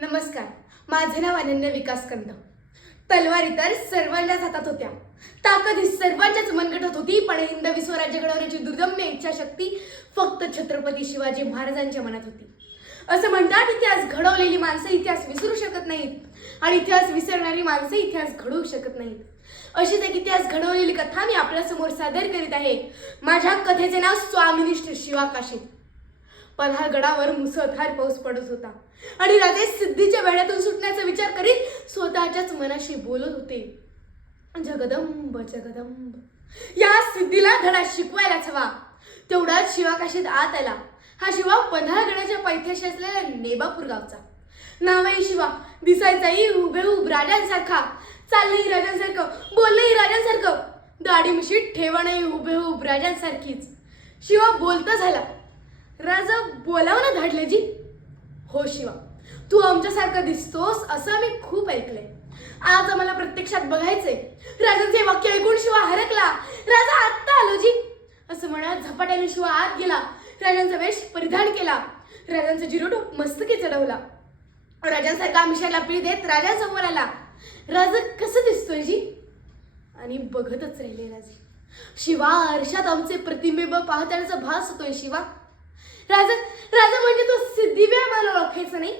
नमस्कार. माझे नाव अनन्या विकासकंद. तलवारी तर सर्वांच्याच हातात होत्या. ताकद ही सर्वांच्याच मनगटत होती, पण हिंदवी स्वराज्य घडवण्याची दुर्दम्य इच्छाशक्ती फक्त छत्रपती शिवाजी महाराजांच्या मनात होती. असं म्हणतात, इतिहास घडवलेली माणसं इतिहास विसरू शकत नाहीत आणि इतिहास विसरणारी माणसं इतिहास घडवू शकत नाहीत. अशीच एक इतिहास घडवलेली कथा मी आपल्यासमोर सादर करीत आहे. माझ्या कथेचे नाव स्वामिनिष्ठ शिवाकाशीत. पन्हाळगडावर मुसळधार पाऊस पडत होता आणि राजे सिद्धीच्या वेढ्यातून सुटण्याचा विचार करीत स्वतःच्याच मनाशी बोलत होते. जगदंब जगदंब, या सिद्धीला धडा शिकवायलाच हवा. तेवढाच शिवाकाशीत आत आला. हा शिवा पन्हाळगडाच्या पायथ्याशी असलेल्या नेबापूर गावचा. नावही शिवा, दिसायचाही हुबेहूब राजांसारखा, चालणंही राजांसारखं, बोलणंही राजांसारखं, दाढी मिशीत ठेवणंही हुबेहूब राजांसारखीच. शिवा बोलता झाला. राजा बोलावं ना धाडलेजी. हो शिवा, तू आमच्यासारखा दिसतोस असं आम्ही खूप ऐकलंय. आज आम्हाला प्रत्यक्षात बघायचंय. राजांचे वाक्य ऐकून शिवा हरकला. राजा आत्ता आलो जी असं म्हणत झपाट्याने शिवा आत गेला. राजांचा वेश परिधान केला. राजांचा जिरोटोप मस्तकी चढवला. राजांसारखा मिशाला पिळ देत राजांसमोर आला. राजा कसं दिसतोय जी? आणि बघतच राहिले राजे. शिवा, आरशात आमचे प्रतिबिंब पाहतानाचा भास होतोय शिवा. राजा राजा म्हणजे तू सिद्धी आम्हाला ओळखायचं नाही?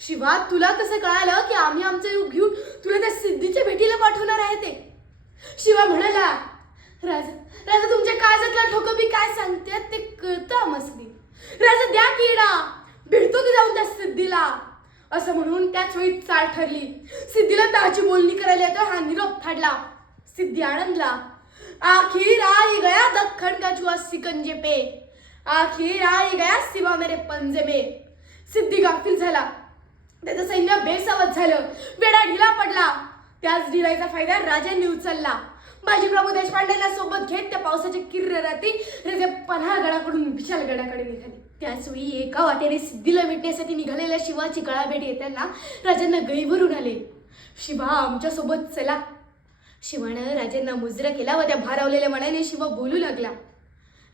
शिवा, तुला कसं कळालं की आम्ही आमचं रूप घेऊन तुला त्या सिद्धीच्या भेटीला पाठवणार आहे ते? शिवा म्हणाला, राजा राजा तुमच्या काळजातला ठोकबी काय सांगतात ते कळतं आमसनी. राजा द्या किडा, भेटतो की जाऊन त्या सिद्धीला असं म्हणून त्याच वेळी चाल ठरली. सिद्धीला दहाची बोलणी करायला येतो हा निरोप फाडला. सिद्धी आनंदला. आखिर आ ही गया दख्खन का चुहा सिकंजे पे, आखिर आ ही गया शिवा मेरे पंजे में. सिद्धी गाफील झाला. त्याचं सैन्य बेसावत झालं. वेढा ढिला पडला. त्याच ढिलाईचा फायदा राजांनी उचलला. बाजीप्रभू देशपांडेला सोबत घेत त्या पावसाच्या किर्र रात्री राजे पन्हाळगडाकडून विशालगडाकडे निघाले. त्याचवेळी एका वाटेने सिद्धीला भेटण्यासाठी निघालेल्या शिवाची गळाभेट येताना राजांना गैभरून आले. शिवा, आमच्यासोबत चला. शिवानं राजांना मुजरा केला व त्या भारावलेल्या मनाने शिवा बोलू लागला.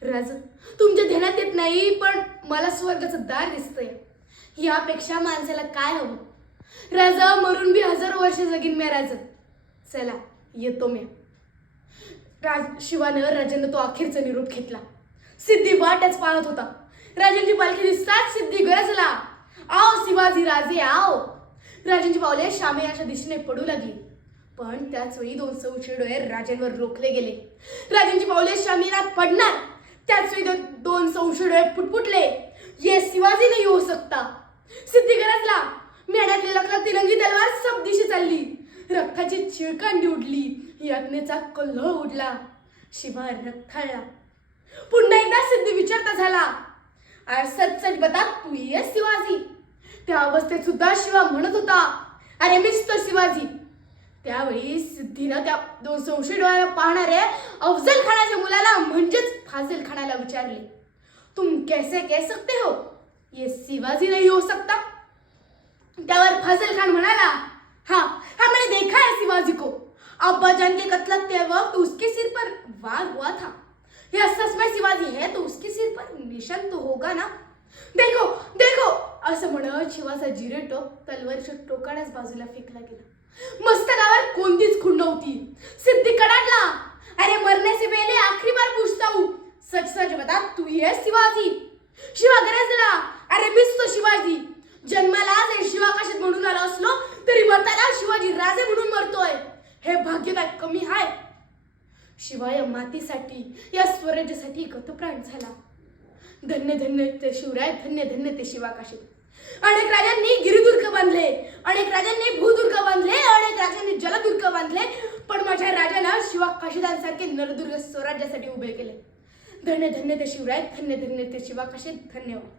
राज, तुमच्या ध्यानात येत नाही, पण मला स्वर्गाचं दार दिसतंय. यापेक्षा माणसाला काय हवं? राजा, मरून बी हजारो वर्ष जगीन म्या राज. चला येतो म्या. शिवानं राजांना तो अखेरचा निरोप घेतला. सिद्धी वाटच पाहत होता. राजांची पालखी दिसताच सिद्धी गरजला. आओ शिवाजी राजे आओ. राजांची पावले शामयाच्या दिशेने पडू लागली. पण त्याच वेळी दोन सौशे डोळे राजांवर रोखले गेले. राजांची पावले शामियानात पडणार त्याच वेळी दोन सौशे डोळे फुटफुटले. ये शिवाजी नाही होऊ सकता. सिद्धी गरजला. मेढ्यातली लखलख तिरंगी तलवार सब दिशे चालली. रक्ताची चिळकांडी उडली. यातनेचा कल्लोळ उडला. शिवा रक्ताळला. पुन्हा एकदा सिद्धी विचारता झाला, सच सच बता, तू ये शिवाजी? त्या अवस्थेत सुद्धा शिवा म्हणत होता, अरे मीच तो शिवाजी. त्यावेळी सिद्धीनं त्या दोन संशय डोळ्याला पाहणारे अफजल खानाच्या मुलाला म्हणजेच फाजल खानाला विचारले, तुम कैसे कह सकते हो ये शिवाजी नहीं हो सकता? त्यावर फाजल खान म्हणाला, हाँ हाँ मैंने देखा है शिवाजी को. अब्बाजान के कत्ल के वक्त उसके सिर पर वार हुआ था. यह सच में शिवाजी है तो उसके सिर पर निशान तो होगा ना. देखो देखो असं म्हणत शिवाचा जिरेटोप तलवारीच्या टोकाण्याच बाजूला फेकला गेला. मस्तकावर कोणतीच खुण नव्हती. सिद्धी कडाडला. अरे मरने से पहले आखिरी बार पूछता हूँ, सच सच बता, तू ही है शिवाजी? शिवा गरजला. अरे मीच तो शिवाजी. जन्माला जरी शिवाकाशीत म्हणून आलो असलो तरी मरताना शिवाजी राजे म्हणून मरतोय. हे भाग्य काय कमी आहे? शिवा या मातीसाठी, या स्वराज्यासाठी गतप्राण झाला. धन्य धन्य ते शिवराय, धन्य धन्य ते शिवाकाशीत. अनेक राजांनी गिरिदुर्ग बांधले, अनेक राजांनी भूदुर्ग बांधले, अनेक राजांनी जलदुर्ग बांधले, पण माझ्या राजानं शिवाकाशीदांसारखे नरदुर्ग स्वराज्यासाठी उभे केले. धन्य धन्य ते शिवराय, धन्य धन्य ते शिवाकाशीत. धन्यवाद.